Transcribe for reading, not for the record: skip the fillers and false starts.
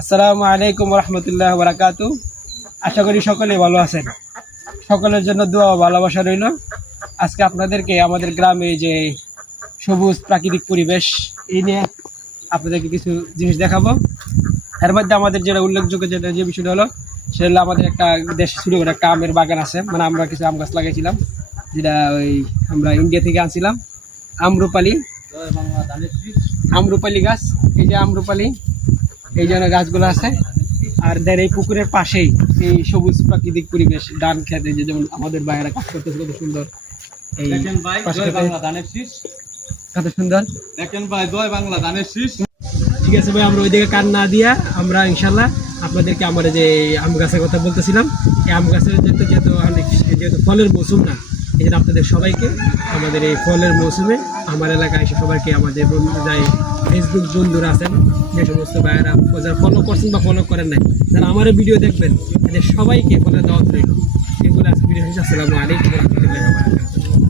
আসসালামু আলাইকুম রহমতুল্লাহ বারাকাতু। আশা করি সকলে ভালো আছেন। সকলের জন্য দোয়া ও ভালোবাসা রইল। আজকে আপনাদেরকে আমাদের গ্রামে যে সবুজ প্রাকৃতিক পরিবেশ এই নিয়ে আপনাদেরকে কিছু জিনিস দেখাবো। এর মধ্যে আমাদের যেটা উল্লেখযোগ্য যে বিষয়টা হলো, সেটা হলো আমাদের একটা দেশ ছোটো করে একটা আমের বাগান আছে। মানে আমরা কিছু আম গাছ লাগাইছিলাম, যেটা ওই আমরা ইন্ডিয়া থেকে আনছিলাম। আম্রপালি আম্রপালি গাছ, এই যে আম্রপালি, এই জন্য গাছগুলো আছে। আর এই পুকুরের পাশেই এই সবুজ প্রাকৃতিক পরিবেশ, ধান খেতে যে যেমন আমাদের বাইরে কাজ করতেছে কত সুন্দর। এই কত সুন্দর দেখেন ভাই, জয় বাংলা ধানের শীষ। ঠিক আছে ভাই, আমরা ওইদিকে কান না দিয়া আমরা ইনশাল্লাহ আপনাদেরকে আমার যে আম গাছের কথা বলতেছিলাম, এই আম গাছের যেহেতু ফলের মৌসুম না, এই জন্য আপনাদের সবাইকে আমাদের এই ফলের মৌসুমে আমার এলাকায় এসে সবাইকে আমাদের যাই ফেসবুক বন্ধুরা আছেন, যে সমস্ত ভাইয়েরা যারা ফলো করছেন বা ফলো করেন নাই, যারা আমার ভিডিও দেখবেন, এদের সবাইকে ফলের দাওয়াত রইল। এগুলো আজকে ভিডিও শেষ। আসসালামু আলাইকুম রহমতুল্লাহ।